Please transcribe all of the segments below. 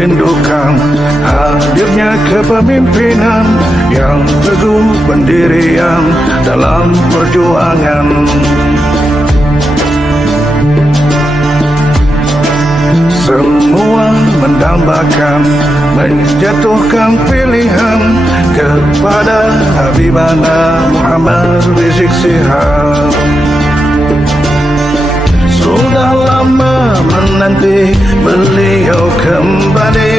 rindukan hadirnya kepemimpinan yang teguh pendirian dalam perjuangan. Semua mendambakan menjatuhkan pilihan kepada Habibana Muhammad Rizik Syihab. Sudah lama menanti beliau kembali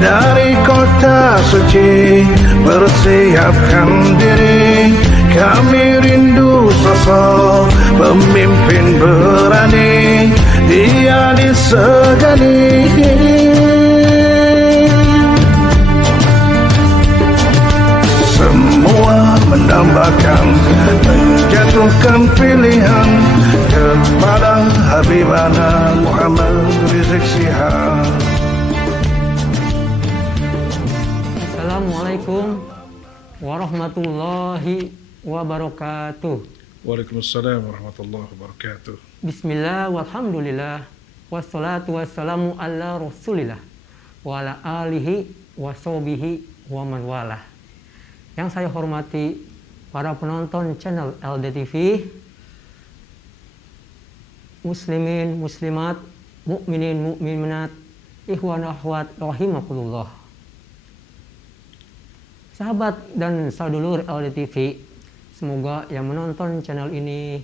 dari kota suci, persiapkan diri. Kami rindu sosok pemimpin berani, dia disegani. Semua mendambakan menjatuhkan pilihan kepada Habibana Muhammad Rizik Syihab. Assalamualaikum warahmatullahi wabarakatuh. Waalaikumsalam warahmatullahi wabarakatuh. Bismillah walhamdulillah wassalatu wassalamu ala rasulillah wa ala alihi wa sahbihi wa man walah. Yang saya hormati para penonton channel LDTV, muslimin, muslimat, mukminin, mukminat, ikhwan akhwat rahimakumullah. Sahabat dan saudulur LDTV, semoga yang menonton channel ini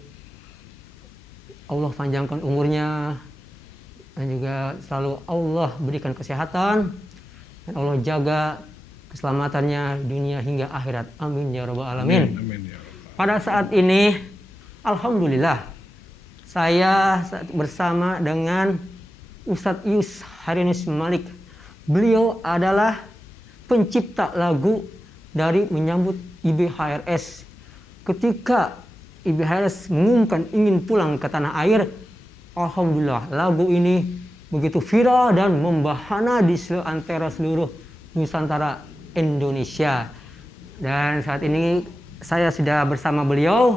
Allah panjangkan umurnya dan juga selalu Allah berikan kesehatan dan Allah jaga keselamatannya dunia hingga akhirat. Amin ya rabbal alamin. Amin ya rabbal. Pada saat ini alhamdulillah saya bersama dengan Ustadz Yus Harinus Malik. Beliau adalah pencipta lagu dari menyambut IBHRS. Ketika IBHRS mengumumkan ingin pulang ke tanah air, alhamdulillah lagu ini begitu viral dan membahana di antara seluruh Nusantara Indonesia. Dan saat ini saya sudah bersama beliau.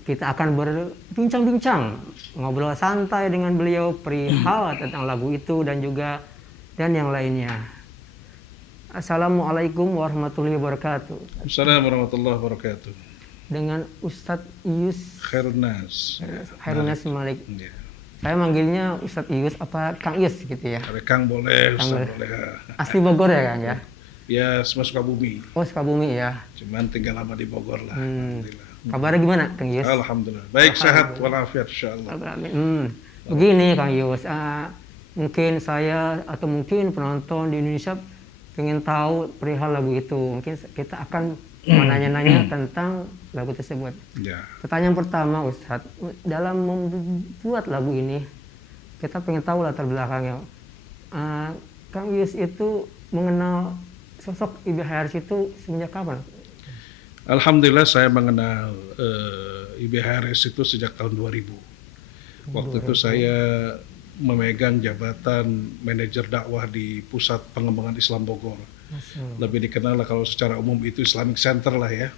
Kita akan berbincang-bincang, ngobrol santai dengan beliau perihal tentang lagu itu dan yang lainnya. Assalamualaikum warahmatullahi wabarakatuh. Assalamualaikum warahmatullahi wabarakatuh. Dengan Ustadz Yus Hairunaz Malik. Ya. Saya manggilnya Ustadz Yus apa Kang Yus gitu ya? Ada Kang boleh, Ustaz boleh. Asli Bogor ya Kang ya? Ya, semua Sukabumi. Oh Sukabumi ya. Cuman tinggal lama di Bogor lah. Alhamdulillah. Kabarnya gimana Kang Yus? Alhamdulillah. Baik, sehat walafiat insyaallah. Begini Kang Yus, mungkin saya atau mungkin penonton di Indonesia pengen tahu perihal lagu itu. Mungkin kita akan menanya-nanya tentang lagu tersebut. Ya. Pertanyaan pertama Ustadz, dalam membuat lagu ini kita pengen tahu latar belakangnya. Kang Yus itu mengenal sosok IBHRS itu semenjak kapan? Alhamdulillah saya mengenal IBHRS itu sejak tahun 2000. Waktu itu saya memegang jabatan manajer dakwah di Pusat Pengembangan Islam Bogor. Lebih dikenal lah kalau secara umum itu Islamic Center lah ya.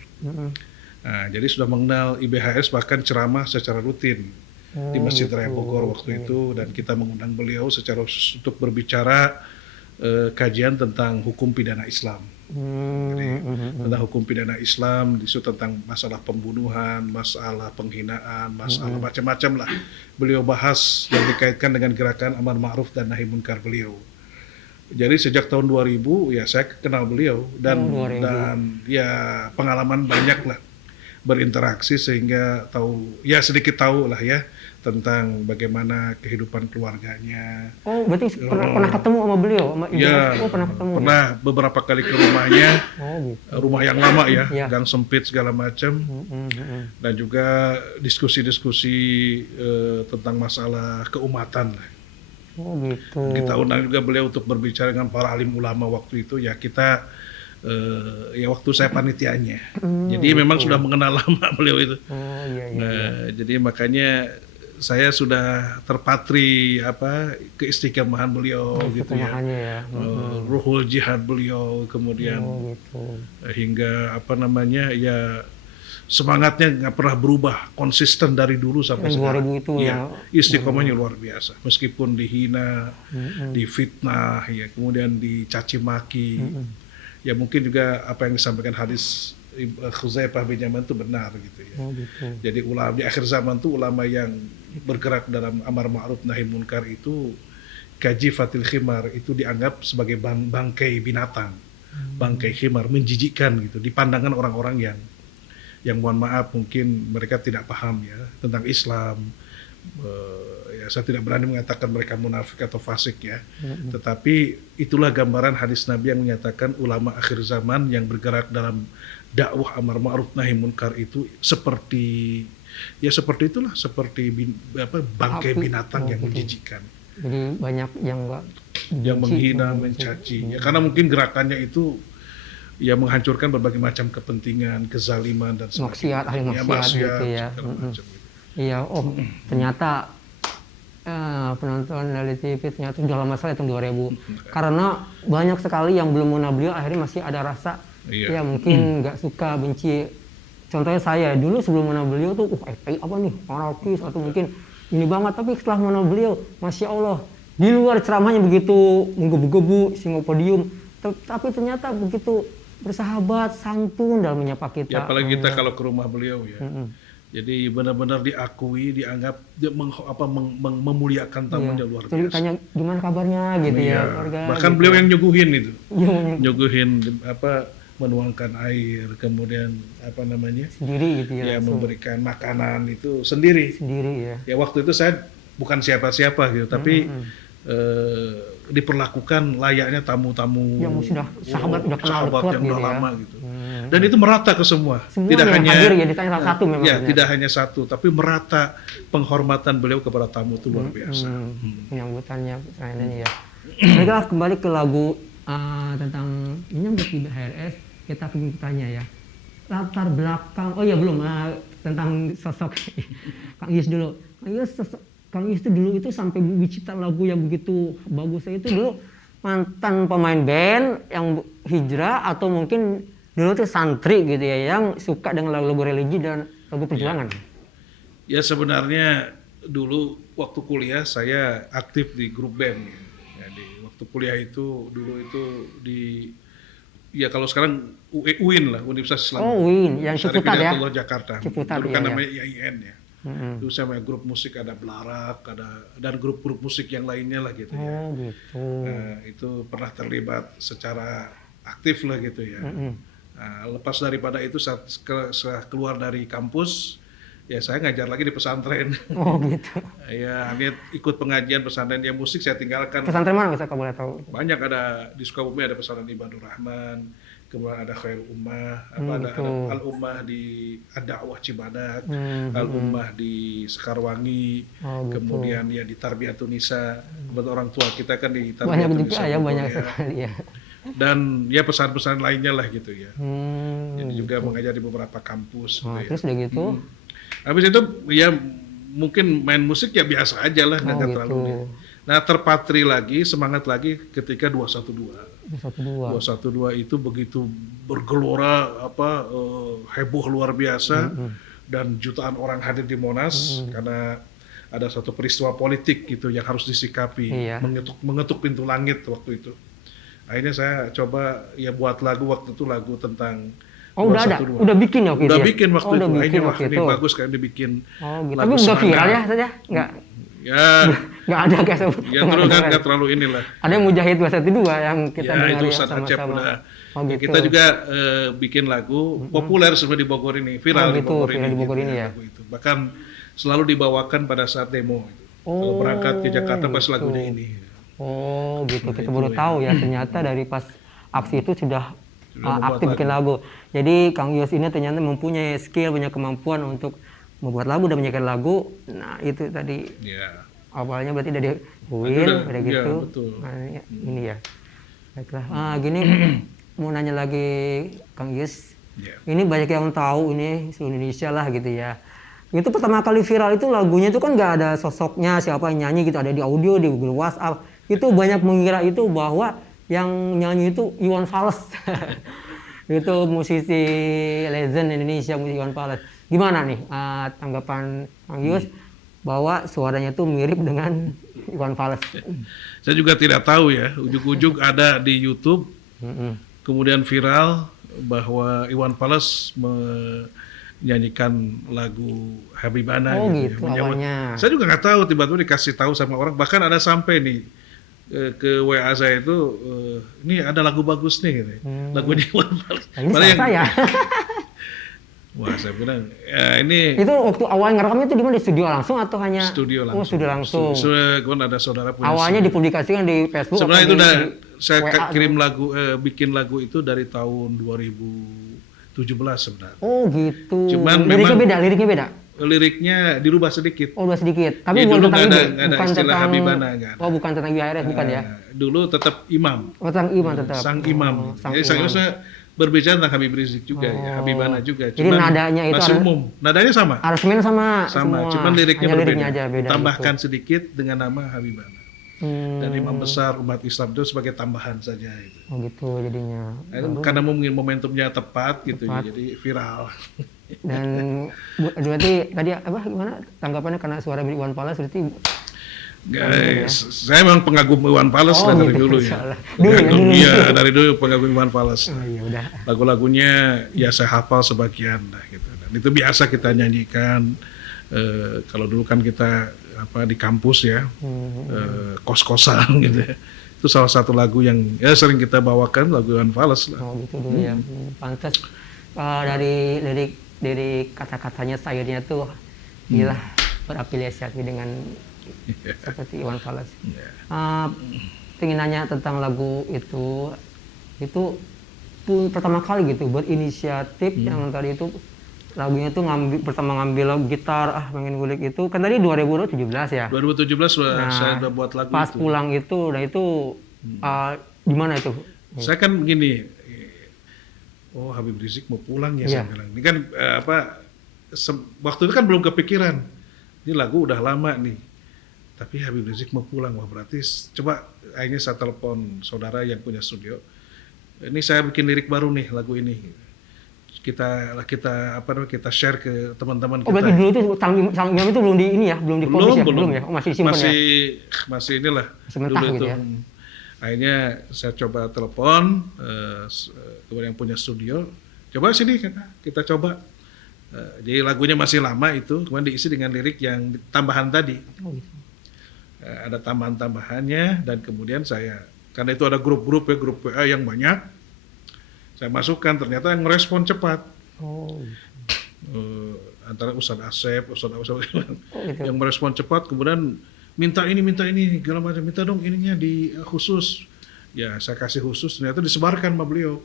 Nah, jadi sudah mengenal IBHRS, bahkan ceramah secara rutin di Masjid Raya Bogor waktu itu, dan kita mengundang beliau secara khusus untuk berbicara kajian tentang hukum pidana Islam. Jadi, tentang hukum pidana Islam, isu tentang masalah pembunuhan, masalah penghinaan, masalah macam-macam lah. Beliau bahas yang dikaitkan dengan gerakan amar ma'ruf dan nahi munkar beliau. Jadi sejak tahun 2000 ya saya kenal beliau dan ya pengalaman banyak lah berinteraksi, sehingga sedikit tahu lah ya tentang bagaimana kehidupan keluarganya. Oh, berarti pernah ketemu sama beliau? Ya, pernah ketemu. Pernah beberapa kali ke rumahnya. Gitu. Rumah yang lama ya, gang sempit segala macam. Dan juga diskusi-diskusi tentang masalah keumatan lah. Oh gitu. Kita undang juga beliau untuk berbicara dengan para alim ulama waktu itu. Ya kita waktu saya panitianya. Jadi memang sudah mengenal lama beliau itu. Jadi makanya saya sudah terpatri keistiqomahan beliau gitu ya. Ruhul jihad beliau, kemudian hingga semangatnya nggak pernah berubah, konsisten dari dulu sampai Yang sekarang. 2000 itu Ya, ya. istiqomahnya luar biasa. Meskipun dihina, difitnah, ya, kemudian dicaci maki, ya mungkin juga apa yang disampaikan hadis Khuzaifah bin Yaman itu benar gitu ya. Oh gitu. Jadi ulama di akhir zaman tuh ulama yang bergerak dalam amar ma'ruf nahi munkar itu kaji fatil khimar, itu dianggap sebagai bangkai binatang, bangkai khimar, menjijikkan gitu di pandangan orang-orang yang mohon maaf mungkin mereka tidak paham ya tentang Islam. Ya saya tidak berani mengatakan mereka munafik atau fasik ya, tetapi itulah gambaran hadis Nabi yang menyatakan ulama akhir zaman yang bergerak dalam dakwah amar ma'ruf nahi munkar itu seperti itulah, seperti bangkai binatang yang menjijikkan, Jadi banyak yang nggak yang benci, menghina, mencaci ya, karena mungkin gerakannya itu ya menghancurkan berbagai macam kepentingan, kezaliman dan maksiat, ahli Ya, maksiat gitu ya. segala macam gitu. Iya, oh ternyata penonton dari TV ternyata sudah lama sekali tahun 2000. Karena banyak sekali yang belum mengenal beliau akhirnya masih ada rasa Iya. ya mungkin nggak suka, benci. Contohnya saya dulu sebelum mengenal beliau tuh, FPI apa nih, anarkis atau mungkin ini banget. Tapi setelah mengenal beliau, Masya Allah, di luar ceramahnya begitu menggebu-gebu, singo podium, tapi ternyata begitu bersahabat, santun dalam menyapa kita. Ya apalagi kita kalau ke rumah beliau ya. Jadi benar-benar diakui, dianggap dia memuliakan tamunya luar Jadi biasa. tanya gimana kabarnya gitu Iya. ya keluarga. Bahkan gitu. beliau yang nyuguhin itu. Iya, Nyuguhin menuangkan air, kemudian sendiri gitu ya, ya langsung. memberikan makanan itu sendiri. Sendiri ya. Ya waktu itu saya bukan siapa-siapa gitu, tapi diperlakukan layaknya tamu-tamu Yang sudah sahabat, udah kenal sahabat dekat yang gitu udah ya. lama gitu. Dan itu merata ke semua. Semua Tidak yang hanya hadir ya ditanya salah satu memang. ya, benar. tidak hanya satu, tapi merata penghormatan beliau kepada tamu itu luar biasa. Penyambutannya ini ya. Baiklah, kembali ke lagu tentang menyambut di HRS, kita ingin bertanya ya. Latar belakang, oh ya belum, tentang sosok Kang Yus dulu. Kang Yus itu dulu itu sampai mencipta lagu yang begitu bagus itu dulu mantan pemain band yang hijrah atau mungkin dulu tuh santri gitu ya yang suka dengan lagu-lagu religi dan lagu perjuangan. Ya sebenarnya dulu waktu kuliah saya aktif di grup band. Ya, di waktu kuliah itu dulu itu ya kalau sekarang UIN lah, Universitas Islam. Oh, UIN yang Syarif Ciputat ya. Hidayatullah Jakarta. Ciputat, Dulu iya, kan iya. namanya IAIN ya. Dulu saya main grup musik, ada Belarak, dan grup-grup musik yang lainnya lah gitu ya. Oh gitu. Nah, itu pernah terlibat secara aktif lah gitu ya. Nah, lepas daripada itu saat keluar dari kampus, ya saya ngajar lagi di pesantren. Oh gitu. Ya, ini ikut pengajian pesantren yang musik saya tinggalkan. Pesantren mana bisa kamu boleh tahu? Banyak, ada di Sukabumi ada pesantren Ibadur Rahman, kemudian ada Khairul Ummah, ada Al Ummah di Ad-Da'wah Cibadak, Al Ummah di Sekarwangi, Oh, gitu. kemudian ya di Tarbiyatun Nisa. Kebetulan orang tua kita kan di Banyak Tarbiyatun juga Nisa. ya, Bogor, banyak ya. sekali ya. Dan ya pesan-pesan lainnya lah gitu ya. Jadi juga Gitu. mengajar di beberapa kampus. Nah, gitu ya. terus udah gitu. Habis itu ya mungkin main musik ya biasa aja lah, nggak gitu. terlalu. Nah terpatri lagi, semangat lagi ketika 212. 212. 212 itu begitu bergelora, heboh luar biasa, dan jutaan orang hadir di Monas karena ada satu peristiwa politik gitu yang harus disikapi, Iya. mengetuk pintu langit waktu itu. Akhirnya saya coba ya buat lagu waktu itu, lagu tentang Oh udah ada, 212. udah bikin ya waktu itu Udah ya? bikin waktu Oh, itu. udah bikin Akhirnya wah waktu ini itu. bagus kan dibikin. Oh gitu. lagu Tapi udah viral semangat. ya saja? Nggak Ya, ada kayak ya terus kan nggak terlalu inilah. Ada yang Mujahid 212 yang kita Ya dengar itu ya Ustadz Acep sama-sama. udah. Oh Ya, gitu. kita juga bikin lagu populer sebenarnya di Bogor ini, viral Oh, di gitu, Bogor viral ini. di Bogor gitu ini ya. lagu itu. Bahkan selalu dibawakan pada saat demo. Gitu. Kalau berangkat ke Jakarta pas lagunya ini. Oh gitu, kita itu baru ya. tahu ya ternyata dari pas aksi itu sudah membuat aktif bikin lagu. Jadi Kang Yos ini ternyata mempunyai skill, punya kemampuan untuk membuat lagu dan menyanyikan lagu. Nah itu tadi Ya. awalnya berarti dari UIN, Udah, udah iya, gitu. betul. Nah, ini ya. Baiklah. Gini mau nanya lagi Kang Yus. Ya. Ini banyak yang tahu ini seluruh Indonesia lah gitu ya. Itu pertama kali viral itu lagunya itu kan nggak ada sosoknya siapa yang nyanyi gitu, ada di audio di Google WhatsApp. Itu banyak mengira itu bahwa yang nyanyi itu Iwan Fals. Itu musisi legend Indonesia, musisi Iwan Fals. Gimana nih tanggapan Kang Yus bahwa suaranya tuh mirip dengan Iwan Fals? Saya juga tidak tahu ya, ujug-ujug ada di YouTube, kemudian viral bahwa Iwan Fals menyanyikan lagu Habibana Oh gitu, gitu ya. awalnya. Saya juga nggak tahu, tiba-tiba dikasih tahu sama orang, bahkan ada sampai nih ke WA saya itu, ini ada lagu bagus nih, gitu. Lagunya Iwan Fals. Nah, ini Malah salah saya. Wah, saya bilang, ya ini Itu waktu awal ngerekamnya itu di mana? Di studio langsung atau hanya? studio langsung. Oh, studio langsung. Kemudian ada saudara punya Awalnya studio. dipublikasikan di Facebook. Sebenarnya atau itu di udah saya WA kirim gitu? lagu, bikin lagu itu dari tahun 2017 sebenarnya. Oh gitu. Cuman liriknya memang- beda, liriknya beda. Liriknya dirubah sedikit. Oh, udah sedikit. Tapi Ya, bukan dulu tentang nggak ada- ibu, nggak ada bukan istilah tentang Habibana, nggak ada. Oh, bukan tentang IHRS, bukan ya? Dulu tetap imam. Oh, tentang iman tetap. Sang Oh, imam. sang Jadi imam. saya berbicara tentang Habib Rizik juga, ya, Oh. Habibana juga. Jadi nadanya itu masih ada- umum. Nadanya sama. Aransemen sama Sama, semua. cuman liriknya Hanya berbeda. liriknya aja beda. Tambahkan sedikit dengan nama Habibana. Gitu. Dan imam besar umat Islam itu sebagai tambahan saja itu. Oh gitu jadinya. Nah, itu karena mungkin momentumnya tepat gitu Tepat. ya, jadi viral. Dan berarti tadi apa gimana tanggapannya karena suara Iwan Fals berarti Guys, saya memang pengagum Iwan Fals Oh, dari gitu, dulu ya. salah. Dulu ya, Iya, dari dulu pengagum Iwan Fals. oh iya udah. Lagu-lagunya ya saya hafal sebagian lah gitu. Dan itu biasa kita nyanyikan. Kalau dulu kan kita di kampus ya, kos-kosan gitu ya. Itu salah satu lagu yang ya sering kita bawakan, lagu Iwan Fals lah. Oh gitu dulu ya. Pantas dari lirik kata-katanya sayurnya tuh gila berafiliasi dengan seperti Iwan Fals. Ya. Ingin nanya tentang lagu itu pun pertama kali gitu berinisiatif yang tadi itu lagunya tuh pertama ngambil gitar pengen ngulik itu kan tadi 2017 ya. 2017 saya udah buat lagu Pas itu. pulang itu, nah itu di mana itu? Saya kan begini, oh Habib Rizik mau pulang ya, Iya. saya bilang. Ini kan waktu itu kan belum kepikiran. Ini lagu udah lama nih. Tapi Habib Rizik mau pulang, wah berarti coba akhirnya saya telepon saudara yang punya studio. Ini saya bikin lirik baru nih lagu ini. Kita share ke teman-teman Oh kita. berarti dulu itu sang imam itu belum di ini ya, belum dipublish ya, belum ya? Oh, masih disimpan ya? Masih inilah. Masih mentah dulu gitu itu. ya? Akhirnya saya coba telepon kepada yang punya studio. Coba sini kita coba. Jadi lagunya masih lama itu, kemudian diisi dengan lirik yang tambahan tadi. Oh, gitu. Ada tambahan-tambahannya dan kemudian saya, karena itu ada grup-grup ya, grup WA yang banyak. Saya masukkan, ternyata yang merespon cepat. Oh, Antara Ustadz Asep, Ustadz gitu. yang merespon cepat, kemudian minta ini, segala macam, minta dong ininya di khusus. Ya, saya kasih khusus, ternyata disebarkan sama beliau.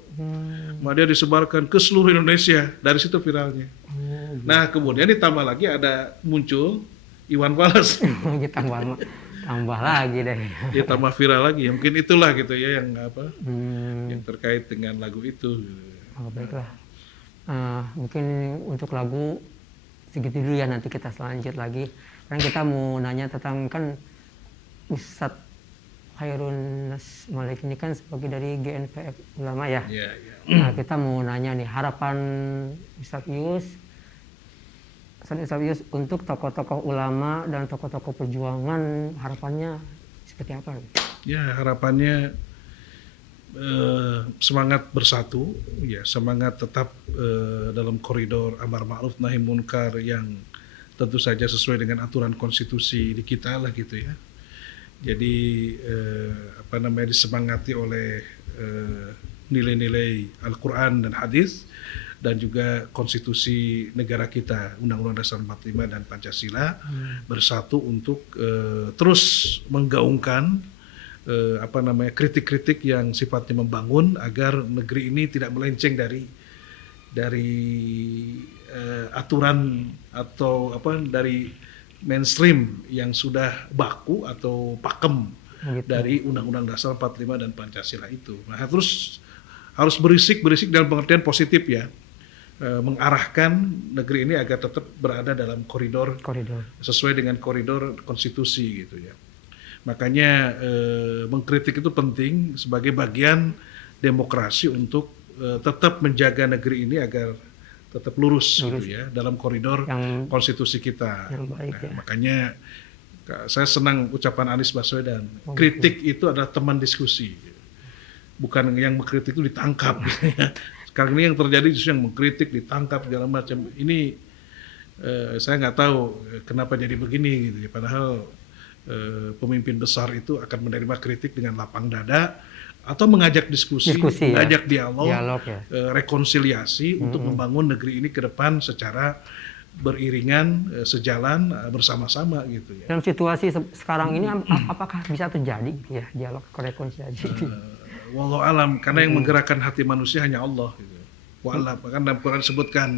Sama dia disebarkan ke seluruh Indonesia, dari situ viralnya. Nah, kemudian ditambah lagi ada muncul Iwan Fals. gitu tambah lagi deh. Dia tambah viral lagi. Mungkin itulah gitu ya yang yang Hmm, terkait dengan lagu itu. oh, baiklah. Mungkin untuk lagu segitu dulu ya, nanti kita selanjut lagi. Kan kita mau nanya tentang kan Ustadz Khairun Malik ini kan sebagai dari GNPF Ulama ya. Iya, iya. Nah, kita mau nanya nih harapan Ustadz Yus untuk tokoh-tokoh ulama dan tokoh-tokoh perjuangan, harapannya seperti apa? Ya, harapannya semangat bersatu, ya semangat tetap dalam koridor amar ma'ruf nahi munkar yang tentu saja sesuai dengan aturan konstitusi di kita lah gitu ya. Jadi disemangati oleh nilai-nilai Al-Quran dan hadis dan juga konstitusi negara kita, Undang-Undang Dasar 45 dan Pancasila, bersatu untuk terus menggaungkan kritik-kritik yang sifatnya membangun agar negeri ini tidak melenceng dari aturan atau dari mainstream yang sudah baku atau pakem dari Undang-Undang Dasar 45 dan Pancasila itu. Nah, terus harus berisik dalam pengertian positif ya, mengarahkan negeri ini agar tetap berada dalam koridor sesuai dengan koridor konstitusi gitu ya. Makanya mengkritik itu penting sebagai bagian demokrasi untuk tetap menjaga negeri ini agar tetap lurus. Gitu ya dalam koridor Yang- konstitusi kita. yang baik, ya. Makanya saya senang ucapan Anies Baswedan. Kritik itu adalah teman diskusi, bukan yang mengkritik itu ditangkap. Sekarang ini yang terjadi justru yang mengkritik ditangkap segala macam. Ini saya nggak tahu kenapa jadi begini gitu ya. Padahal pemimpin besar itu akan menerima kritik dengan lapang dada atau mengajak diskusi mengajak dialog ya. Rekonsiliasi untuk membangun negeri ini ke depan secara beriringan, sejalan, bersama-sama gitu ya. Dalam situasi sekarang ini apakah bisa terjadi gitu ya dialog rekonsiliasi itu? Wallahu alam, karena yang menggerakkan hati manusia hanya Allah gitu. Wa'alaf, kan dalam Quran disebutkan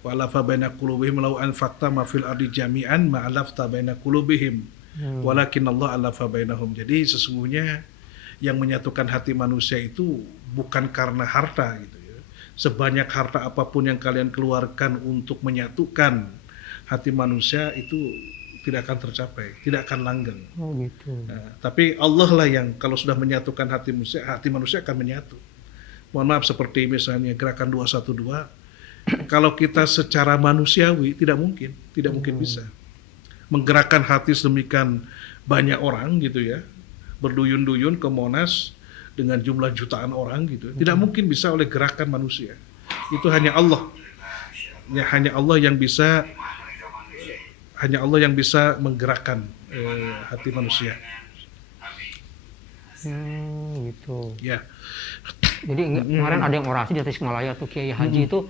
wa'alafa baina qulubihim law anfaqta ma fil ardi jami'an ma alafta baina qulubihim walakin Allah alafa bainahum. Jadi sesungguhnya yang menyatukan hati manusia itu bukan karena harta gitu ya. Sebanyak harta apapun yang kalian keluarkan untuk menyatukan hati manusia itu tidak akan tercapai, tidak akan langgeng. Oh gitu. Nah, tapi Allah lah yang kalau sudah menyatukan hati manusia akan menyatu. Mohon maaf seperti misalnya gerakan 212, kalau kita secara manusiawi tidak mungkin bisa menggerakkan hati sedemikian banyak orang gitu ya, berduyun-duyun ke Monas dengan jumlah jutaan orang gitu, tidak mungkin bisa oleh gerakan manusia. Itu hanya Allah, ya hanya Allah yang bisa menggerakkan hati manusia. Gitu. Ya. Jadi kemarin ada yang orasi di Tasikmalaya tuh Kiai Haji itu,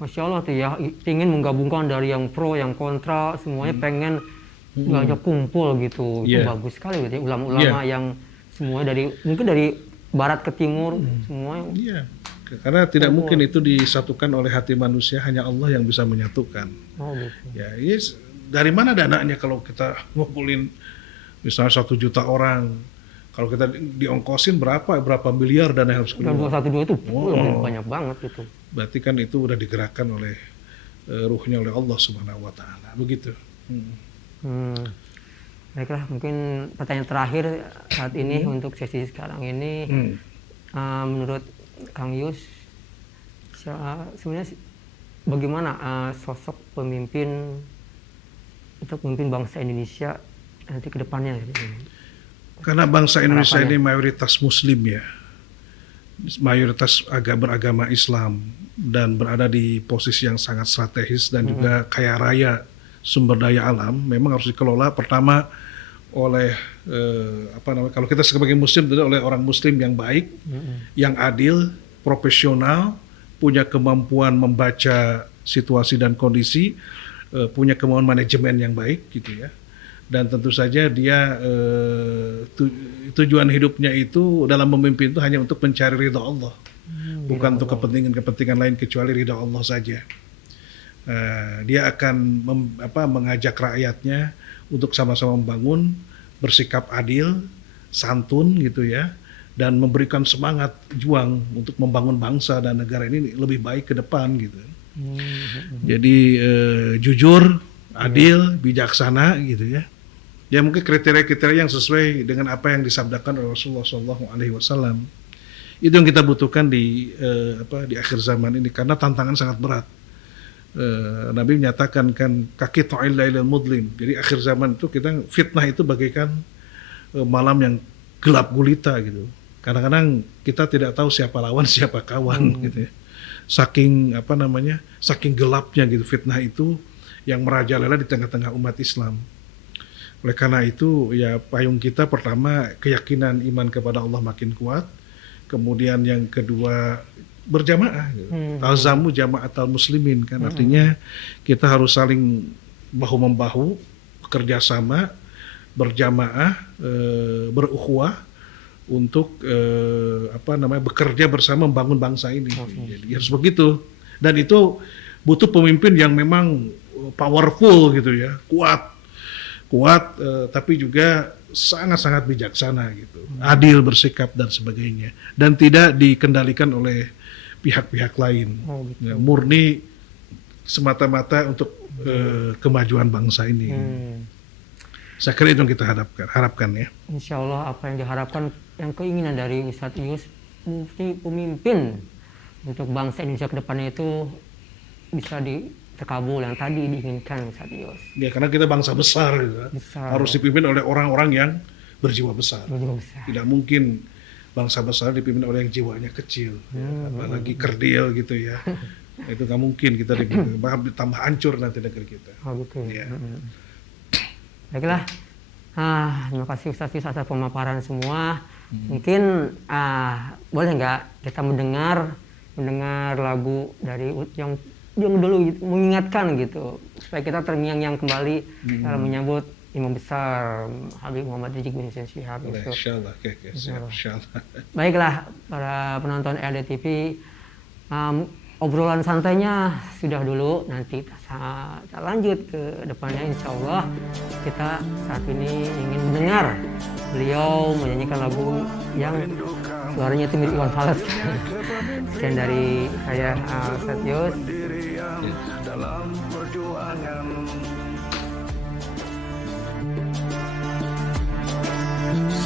Masya Allah tuh ya, ingin menggabungkan dari yang pro, yang kontra, semuanya pengen banyak kumpul gitu. Itu bagus sekali gitu ya, ulama-ulama yang semuanya mungkin dari barat ke timur, semua. Iya, karena tidak mungkin itu disatukan oleh hati manusia, hanya Allah yang bisa menyatukan. Oh gitu. Ya, yes, dari mana dananya kalau kita ngumpulin misalnya 1 juta orang, kalau kita diongkosin berapa miliar dana yang harus keluar. 212 itu banyak banget gitu. Berarti kan itu udah digerakkan oleh ruhnya oleh Allah Subhanahu wa taala. Begitu. Baiklah, mungkin pertanyaan terakhir saat ini untuk sesi sekarang ini, menurut Kang Yus, sebenarnya bagaimana sosok pemimpin untuk memimpin bangsa Indonesia nanti ke depannya? Karena bangsa Indonesia ini mayoritas Muslim ya, mayoritas beragama Islam dan berada di posisi yang sangat strategis dan juga kaya raya sumber daya alam, memang harus dikelola pertama oleh kalau kita sebagai Muslim tentu oleh orang Muslim yang baik, yang adil, profesional, punya kemampuan membaca situasi dan kondisi, punya kemampuan manajemen yang baik gitu ya. Dan tentu saja dia tujuan hidupnya itu dalam memimpin itu hanya untuk mencari ridha Allah, bukan untuk kepentingan lain kecuali ridha Allah saja. Dia akan mengajak rakyatnya untuk sama-sama membangun, bersikap adil, santun gitu ya, dan memberikan semangat juang untuk membangun bangsa dan negara ini lebih baik ke depan gitu. Jadi jujur, adil, bijaksana gitu ya. Ya mungkin kriteria-kriteria yang sesuai dengan apa yang disabdakan oleh Rasulullah SAW. Itu yang kita butuhkan di akhir zaman ini karena tantangan sangat berat. Nabi menyatakan kan kaki ta'il lailal mudlim. Jadi akhir zaman itu kita fitnah itu bagaikan malam yang gelap gulita gitu. Kadang-kadang kita tidak tahu siapa lawan siapa kawan gitu ya. Saking gelapnya gitu fitnah itu yang merajalela di tengah-tengah umat Islam. Oleh karena itu ya payung kita pertama keyakinan iman kepada Allah makin kuat, kemudian yang kedua berjamaah, talzamu jama'atal muslimin kan artinya kita harus saling bahu membahu, bekerja sama, berjamaah, berukhuwah untuk bekerja bersama membangun bangsa ini. Jadi harus begitu. Dan itu butuh pemimpin yang memang powerful gitu ya, kuat tapi juga sangat-sangat bijaksana gitu, adil bersikap dan sebagainya, dan tidak dikendalikan oleh pihak-pihak lain, ya, murni semata-mata untuk kemajuan bangsa ini. Saya kira itu yang kita harapkan ya. Insya Allah apa yang diharapkan, yang keinginan dari Ustadz Yus pemimpin untuk bangsa Indonesia ke depannya itu bisa terkabul yang tadi diinginkan Ustaz Yus. Ya, karena kita bangsa besar, gitu. Besar. Harus dipimpin oleh orang-orang yang berjiwa besar. Tidak mungkin bangsa besar dipimpin oleh yang jiwanya kecil, apalagi kerdil gitu ya. Itu nggak mungkin kita dipimpin, bahkan ditambah hancur nanti negeri kita. Oh gitu. Ya. Baiklah. Terima kasih Ustaz Yus atas pemaparan semua. Mungkin boleh nggak kita mendengar lagu dari yang dulu gitu, mengingatkan gitu supaya kita terngiang-ngiang kembali dalam menyambut Imam Besar Habib Muhammad Rizik bin Hussein Syihab. Insyaallah, insyaallah. Baiklah para penonton LDTV, obrolan santainya sudah dulu, nanti kita lanjut ke depannya. Insya Allah kita saat ini ingin mendengar beliau menyanyikan lagu yang suaranya itu mirip Iwan Fals. Sekian dari saya Ustaz Yus. Dalam perjuangan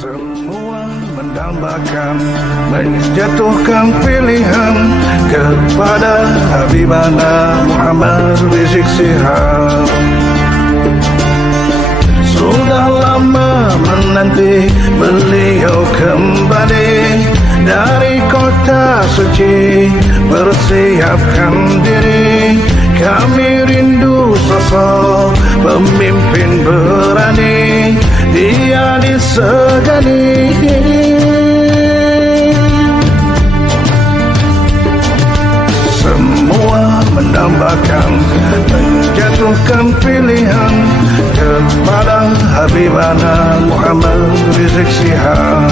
semua mendambakan menjatuhkan pilihan kepada Habibana Muhammad Rizik Syihab. Sudah lama menanti beliau kembali dari kota suci, persiapkan diri. Kami rindu sosok pemimpin berani, dia disegani. Semua mendambakan menjatuhkan pilihan kepada Habibana Muhammad Rizik Syihab.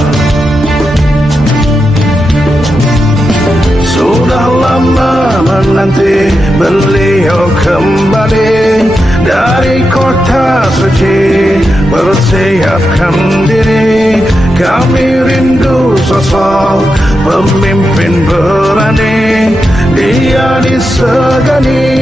Sudah lama menanti beliau kembali dari kota suci, persiapkan diri. Kami rindu sosok pemimpin berani, dia disegani.